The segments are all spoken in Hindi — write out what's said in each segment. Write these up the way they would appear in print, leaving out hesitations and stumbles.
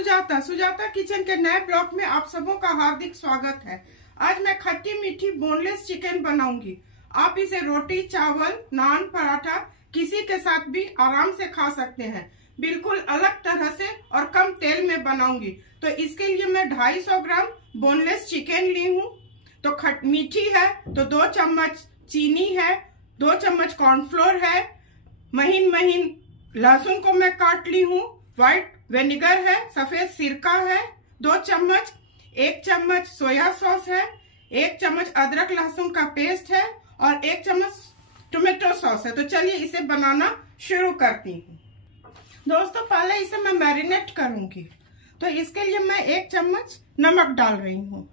सुजाता किचन के नए ब्लॉग में आप सबों का हार्दिक स्वागत है। आज मैं खट्टी मीठी बोनलेस चिकन बनाऊंगी। आप इसे रोटी, चावल, नान, पराठा किसी के साथ भी आराम से खा सकते हैं। बिल्कुल अलग तरह से और कम तेल में बनाऊंगी। तो इसके लिए मैं 250 ग्राम बोनलेस चिकन ली हूँ। तो मीठी है तो 2 चम्मच चीनी है, 2 चम्मच कॉर्नफ्लोर है, महीन महीन लहसुन को मैं काट ली हूँ, व्हाइट विनेगर है, सफेद सिरका है 2 चम्मच, 1 चम्मच सोया सॉस है, 1 चम्मच अदरक लहसुन का पेस्ट है और 1 चम्मच टोमेटो सॉस है। तो चलिए इसे बनाना शुरू करती हूँ। दोस्तों पहले इसे मैं मैरिनेट करूंगी। तो इसके लिए मैं 1 चम्मच नमक डाल रही हूँ,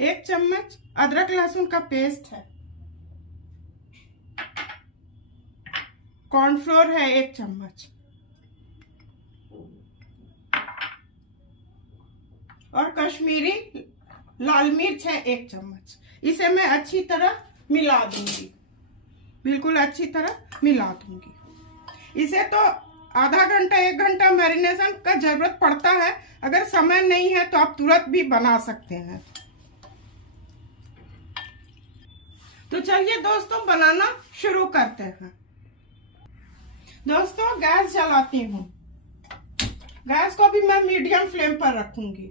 1 चम्मच अदरक लहसुन का पेस्ट है, कॉर्नफ्लोर है 1 चम्मच और कश्मीरी लाल मिर्च है 1 चम्मच। इसे मैं अच्छी तरह मिला दूंगी, बिल्कुल अच्छी तरह मिला दूंगी। इसे तो आधा घंटा 1 घंटा मैरिनेशन का जरूरत पड़ता है। अगर समय नहीं है तो आप तुरंत भी बना सकते हैं। तो चलिए दोस्तों बनाना शुरू करते हैं। दोस्तों गैस जलाती हूँ। गैस को भी मैं मीडियम फ्लेम पर रखूंगी।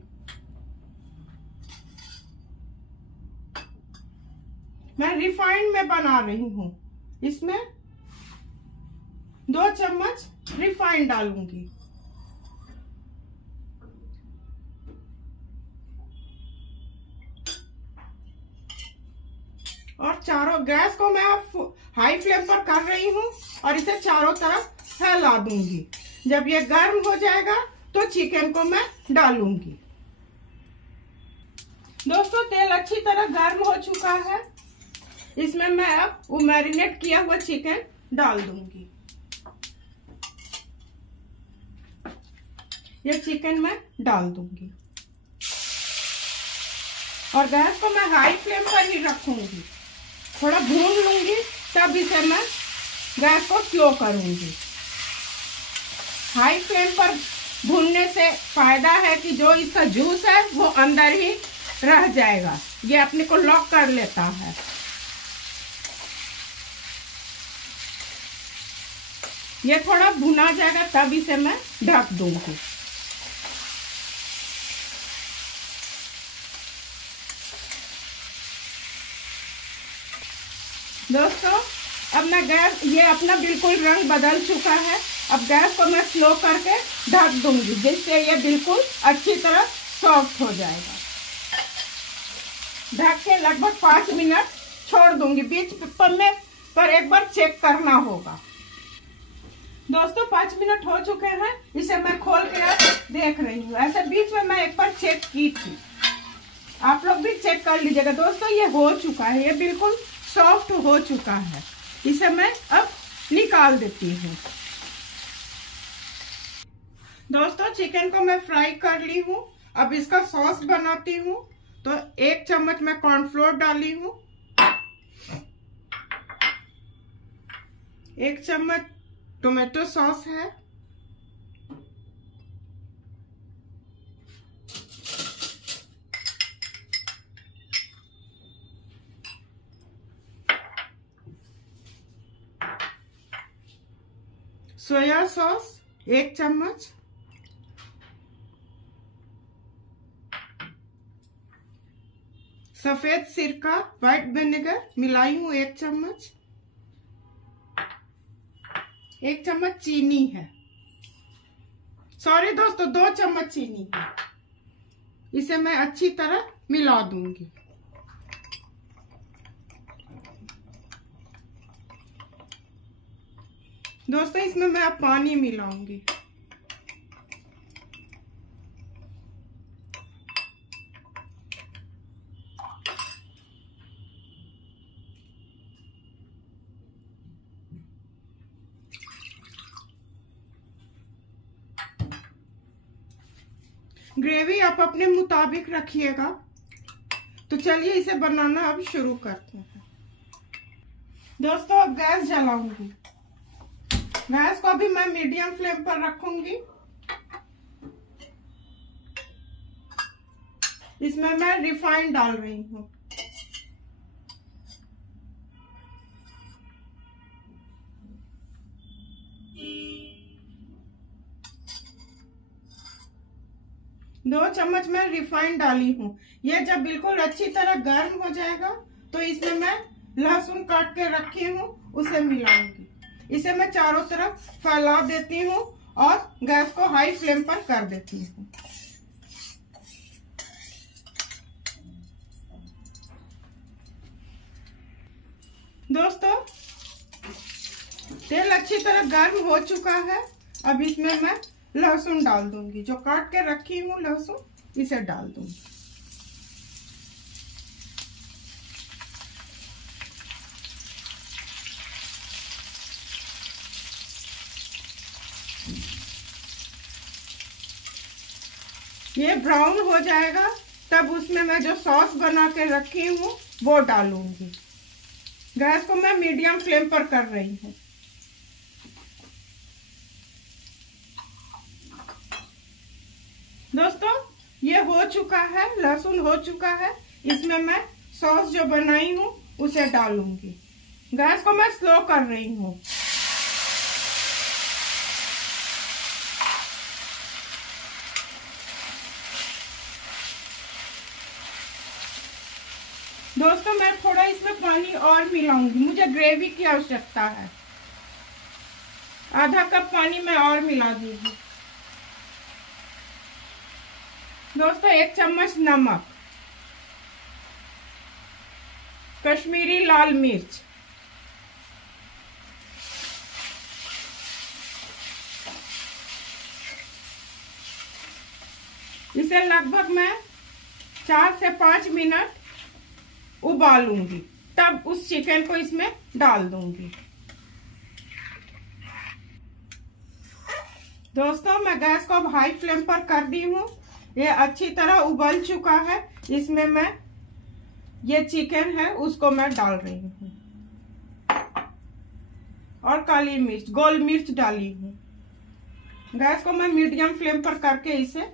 मैं रिफाइंड में बना रही हूँ। इसमें 2 चम्मच रिफाइंड डालूंगी और चारों गैस को मैं हाई फ्लेम पर कर रही हूँ और इसे चारों तरफ फैला दूंगी। जब ये गर्म हो जाएगा तो चिकन को मैं डालूंगी। दोस्तों तेल अच्छी तरह गर्म हो चुका है। इसमें मैं अब वो मैरिनेट किया हुआ चिकन डाल दूंगी। ये चिकन मैं डाल दूंगी और गैस को मैं हाई फ्लेम पर ही रखूंगी। थोड़ा भून लूंगी तब इसे मैं गैस को स्लो करूंगी। हाई फ्लेम पर भूनने से फायदा है कि जो इसका जूस है वो अंदर ही रह जाएगा, ये अपने को लॉक कर लेता है। ये थोड़ा भुना जाएगा तब इसे मैं ढक दूंगी। दोस्तों अब मैं गैस, ये अपना बिल्कुल रंग बदल चुका है। अब गैस को मैं स्लो करके ढक दूंगी जिससे ये बिल्कुल अच्छी तरह सॉफ्ट हो जाएगा। ढक के लगभग 5 मिनट छोड़ दूंगी। बीच में पर एक बार चेक करना होगा। दोस्तों 5 मिनट हो चुके हैं। इसे मैं खोल के देख रही हूँ। ऐसे बीच में मैं एक बार चेक की थी, आप लोग भी चेक कर लीजिएगा। दोस्तों ये हो चुका है, ये बिल्कुल सॉफ्ट हो चुका है। इसे मैं अब निकाल देती हूँ। दोस्तों चिकन को मैं फ्राई कर ली हूँ। अब इसका सॉस बनाती हूँ। तो 1 चम्मच मैं कॉर्नफ्लोर डाली हूँ, 1 चम्मच टोमेटो सॉस है, सोया सॉस 1 चम्मच, सफेद सिरका व्हाइट विनेगर मिलाई हूँ 1 चम्मच, 1 चम्मच चीनी है, सॉरी दोस्तों 2 चम्मच चीनी है। इसे मैं अच्छी तरह मिला दूंगी। दोस्तों इसमें मैं अब पानी मिलाऊंगी। ग्रेवी आप अपने मुताबिक रखिएगा। तो चलिए इसे बनाना अब शुरू करते हैं। दोस्तों अब गैस जलाऊंगी। गैस को अभी मैं मीडियम फ्लेम पर रखूंगी। इसमें मैं रिफाइंड डाल रही हूँ। दो चम्मच मैं रिफाइंड डाली हूँ। यह जब बिल्कुल अच्छी तरह गर्म हो जाएगा तो इसमें मैं लहसुन काट के रखी हूँ उसे मिलाऊंगी। इसे मैं चारों तरफ फैला देती हूँ और गैस को हाई फ्लेम पर कर देती हूँ। दोस्तों, तेल अच्छी तरह गर्म हो चुका है। अब इसमें मैं लहसुन डाल दूंगी। जो काट के रखी हूँ लहसुन इसे डाल दूंगी। ये ब्राउन हो जाएगा तब उसमें मैं जो सॉस बना के रखी हूँ वो डालूंगी। गैस को मैं मीडियम फ्लेम पर कर रही हूँ। दोस्तों, ये हो चुका है, लहसुन हो चुका है। इसमें मैं सॉस जो बनाई हूँ उसे डालूंगी। गैस को मैं स्लो कर रही हूँ। दोस्तों, मैं थोड़ा इसमें पानी और मिलाऊंगी। मुझे ग्रेवी की आवश्यकता है। आधा कप पानी मैं और मिला दूंगी। दोस्तों, 1 चम्मच नमक, कश्मीरी लाल मिर्च, इसे लगभग मैं 4 से 5 मिनट उबालूंगी। तब उस चिकन को इसमें डाल दूंगी। दोस्तों, मैं गैस को अब हाई फ्लेम पर कर दी हूँ। ये अच्छी तरह उबल चुका है। इसमें मैं ये चिकन है उसको मैं डाल रही हूँ और काली मिर्च, गोल मिर्च डाली हूँ। गैस को मैं मीडियम फ्लेम पर करके इसे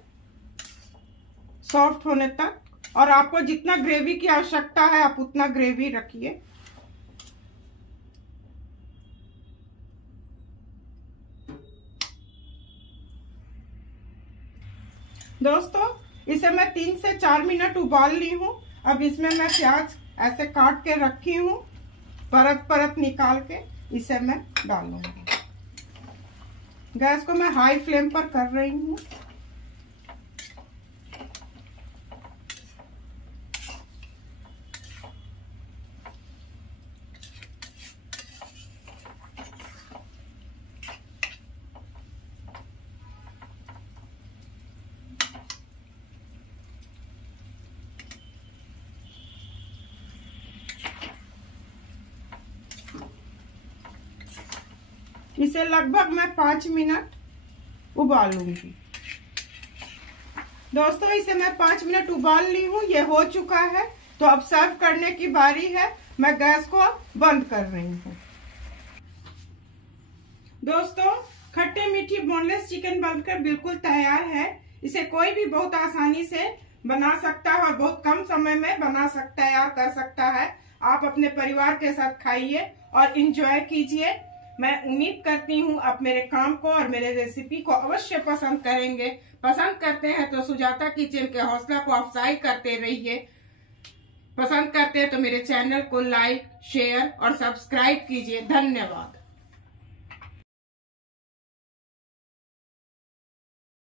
सॉफ्ट होने तक, और आपको जितना ग्रेवी की आवश्यकता है आप उतना ग्रेवी रखिए। दोस्तों, इसे मैं 3 से 4 मिनट उबाल ली हूँ। अब इसमें मैं प्याज ऐसे काट के रखी हूँ, परत परत निकाल के इसे मैं डालूंगी। गैस को मैं हाई फ्लेम पर कर रही हूँ। इसे लगभग मैं 5 मिनट उबालूंगी। दोस्तों, इसे मैं 5 मिनट उबाल ली हूँ। ये हो चुका है तो अब सर्व करने की बारी है। मैं गैस को बंद कर रही हूँ। दोस्तों, खट्टे मीठी बोनलेस चिकन बनकर बिल्कुल तैयार है। इसे कोई भी बहुत आसानी से बना सकता है और बहुत कम समय में तैयार कर सकता है। आप अपने परिवार के साथ खाइए और इंजॉय कीजिए। मैं उम्मीद करती हूँ आप मेरे काम को और मेरे रेसिपी को अवश्य पसंद करेंगे। पसंद करते हैं तो सुजाता किचन के हौसला को अफजाई करते रहिए। पसंद करते हैं तो मेरे चैनल को लाइक, शेयर और सब्सक्राइब कीजिए। धन्यवाद।